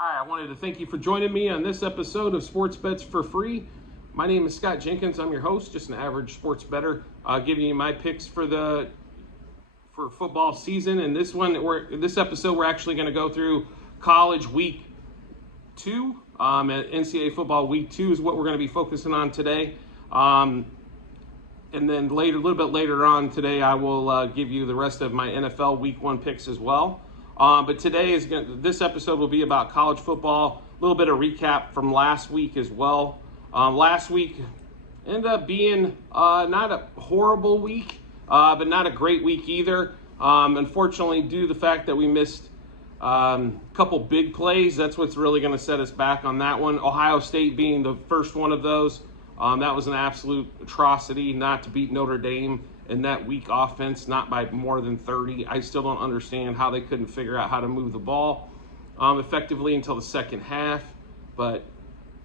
Hi, I wanted to thank you for joining me on this episode of Sports Bets for Free. My name is Scott Jenkins. I'm your host, just an average sports bettor, giving you my picks for football season. And this episode, we're actually going to go through college week 2. NCAA football week 2 is what we're going to be focusing on today. And then a little bit later on today, I will give you the rest of my NFL week 1 picks as well. But this episode will be about college football, a little bit of recap from last week as well. Last week ended up being not a horrible week, but not a great week either. Unfortunately, due to the fact that we missed a couple big plays, that's what's really going to set us back on that one. Ohio State being the first one of those. That was an absolute atrocity not to beat Notre Dame in that weak offense, not by more than 30. I still don't understand how they couldn't figure out how to move the ball effectively until the second half. But,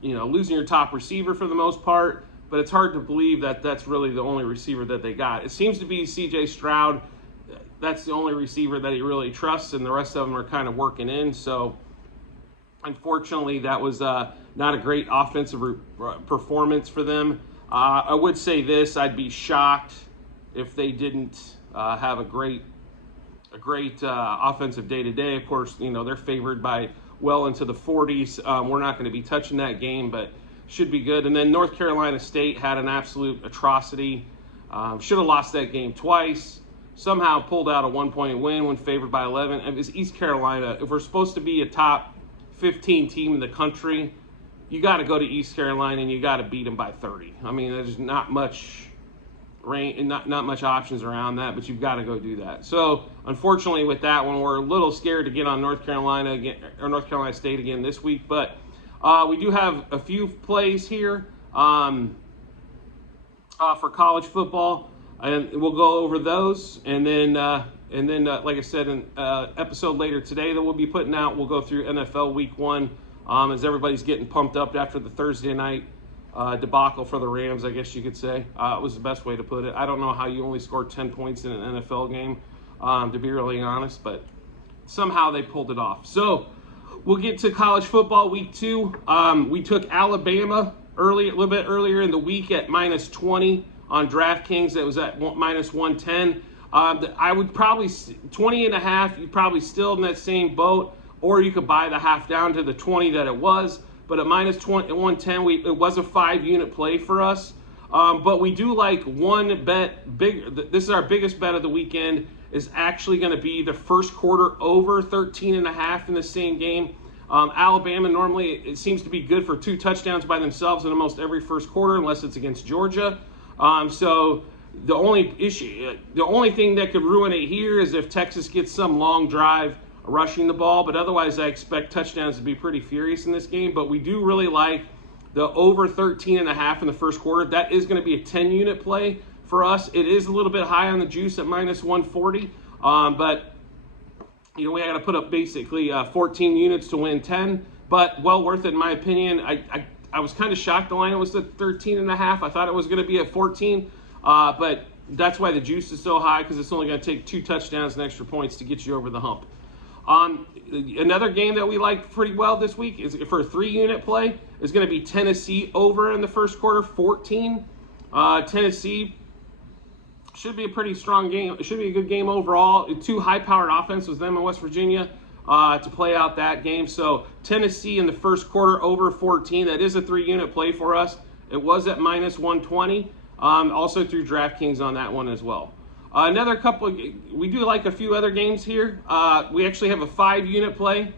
losing your top receiver for the most part, but it's hard to believe that that's really the only receiver that they got. It seems to be C.J. Stroud. That's the only receiver that he really trusts, and the rest of them are kind of working in. So, unfortunately, that was not a great offensive performance for them. I would say this: I'd be shocked if they didn't have a great offensive day-to-day. Of course, they're favored by well into the 40s. We're not going to be touching that game, but should be good. And then North Carolina State had an absolute atrocity. Should have lost that game twice. Somehow pulled out a 1-point win when favored by 11. And it's East Carolina. If we're supposed to be a top 15 team in the country, you got to go to East Carolina and you got to beat them by 30. I mean, there's not much not much options around that, but you've got to go do that. So, unfortunately, with that one, we're a little scared to get on North Carolina State again this week. But we do have a few plays here for college football, and we'll go over those. And then, like I said, an episode later today that we'll be putting out, we'll go through NFL Week 1 as everybody's getting pumped up after the Thursday night debacle for the Rams, I guess you could say. It was the best way to put it. I don't know how you only scored 10 points in an NFL game, to be really honest, but somehow they pulled it off. So we'll get to college football week 2. We took Alabama a little bit earlier in the week at minus 20 on DraftKings. That was at minus 110. I would probably 20.5. You're probably still in that same boat, or you could buy the half down to the 20 that it was. But at minus 110, it was a 5-unit play for us. But we do like one bet. This is our biggest bet of the weekend. Is actually going to be the first quarter over 13.5 in the same game. Alabama normally it seems to be good for 2 touchdowns by themselves in almost every first quarter, unless it's against Georgia. So the only thing that could ruin it here is if Texas gets some long drive rushing the ball, but otherwise I expect touchdowns to be pretty furious in this game. But we do really like the over 13.5 in the first quarter. That is going to be a 10-unit play for us. It is a little bit high on the juice at minus 140, but we got to put up basically 14 units to win 10, but well worth it in my opinion. I was kind of shocked the line was at 13.5. I thought it was going to be at 14, but that's why the juice is so high, because it's only going to take 2 touchdowns and extra points to get you over the hump. Another game that we like pretty well this week is for a 3-unit play is going to be Tennessee over in the first quarter, 14. Tennessee should be a pretty strong game. It should be a good game overall. 2 high-powered offenses, them in West Virginia, to play out that game. So Tennessee in the first quarter over 14. That is a 3-unit play for us. It was at minus 120. Also through DraftKings on that one as well. We do like a few other games here. We actually have a 5-unit play.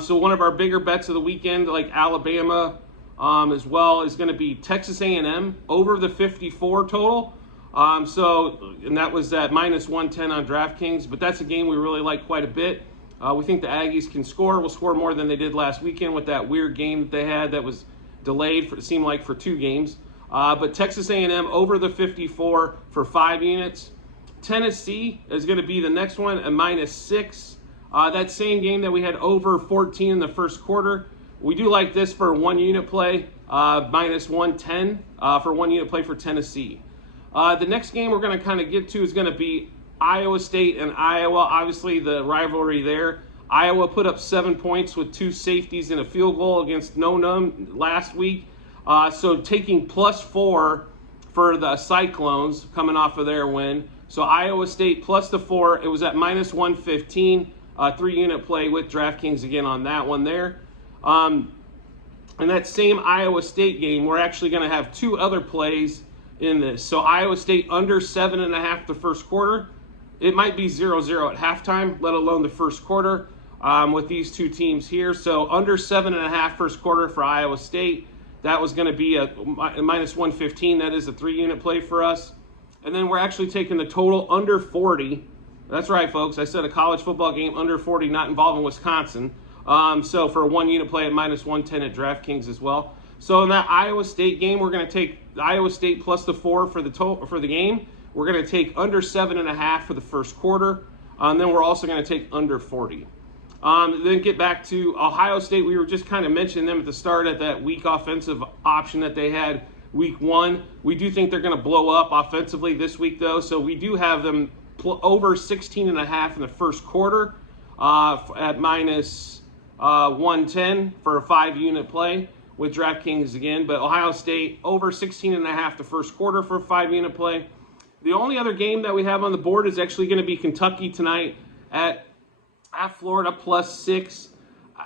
So one of our bigger bets of the weekend, like Alabama as well, is going to be Texas A&M over the 54 total. And that was at minus 110 on DraftKings. But that's a game we really like quite a bit. We think the Aggies can score. Will score more than they did last weekend with that weird game that they had that was delayed, it seemed like, for 2 games. But Texas A&M over the 54 for 5 units. Tennessee is going to be the next one at minus 6. That same game that we had over 14 in the first quarter. We do like this for a 1-unit play, minus 110 for 1-unit play for Tennessee. The next game we're going to kind of get to is going to be Iowa State and Iowa. Obviously, the rivalry there. Iowa put up 7 points with 2 safeties and a field goal against No-Num last week. So taking +4 for the Cyclones coming off of their win. So Iowa State plus the 4. It was at -115. 3-unit play with DraftKings again on that one there. In that same Iowa State game, we're actually going to have 2 other plays in this. So Iowa State under 7.5 the first quarter. It might be 0-0 at halftime, let alone the first quarter with these 2 teams here. So under 7.5 first quarter for Iowa State. That was going to be a -115. That is a 3-unit play for us. And then we're actually taking the total under 40. That's right, folks. I said a college football game under 40, not involving Wisconsin. So for a 1-unit play at -110 at DraftKings as well. So in that Iowa State game, we're going to take Iowa State plus the 4 for the game. We're going to take under 7.5 for the first quarter. And then we're also going to take under 40. Then get back to Ohio State. We were just kind of mentioning them at the start at that weak offensive option that they had week 1. We do think they're going to blow up offensively this week, though. So we do have them over 16.5 in the first quarter at -110 for a 5-unit play with DraftKings again. But Ohio State over 16.5 the first quarter for a 5-unit play. The only other game that we have on the board is actually going to be Kentucky tonight at Florida +6.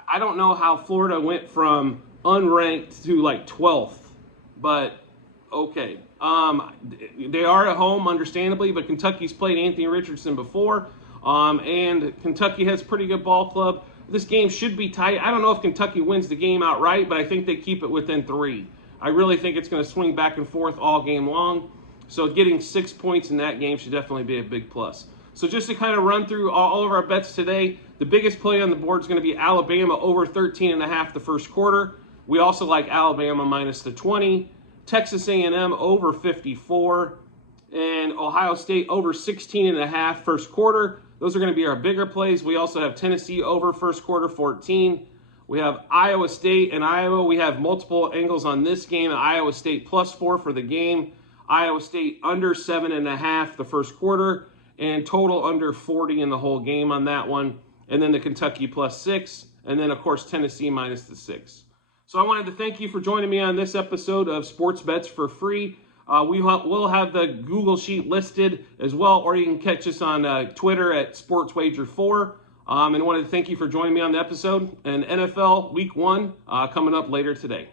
I don't know how Florida went from unranked to like 12th, but okay. They are at home, understandably, but Kentucky's played Anthony Richardson before, and Kentucky has a pretty good ball club. This game should be tight. I don't know if Kentucky wins the game outright, but I think they keep it within 3. I really think it's going to swing back and forth all game long. So getting 6 points in that game should definitely be a big plus. So just to kind of run through all of our bets today, the biggest play on the board is going to be Alabama over 13.5 the first quarter. We also like Alabama -20. Texas A&M over 54, and Ohio State over 16.5 first quarter. Those are going to be our bigger plays. We also have Tennessee over first quarter 14. We have Iowa State and Iowa. We have multiple angles on this game. Iowa State +4 for the game. Iowa State under 7.5 the first quarter, and total under 40 in the whole game on that one. And then the Kentucky +6, and then, of course, Tennessee -6. So I wanted to thank you for joining me on this episode of Sports Bets for Free. We'll have the Google Sheet listed as well, or you can catch us on Twitter at SportsWager4. And I wanted to thank you for joining me on the episode. And NFL Week 1 coming up later today.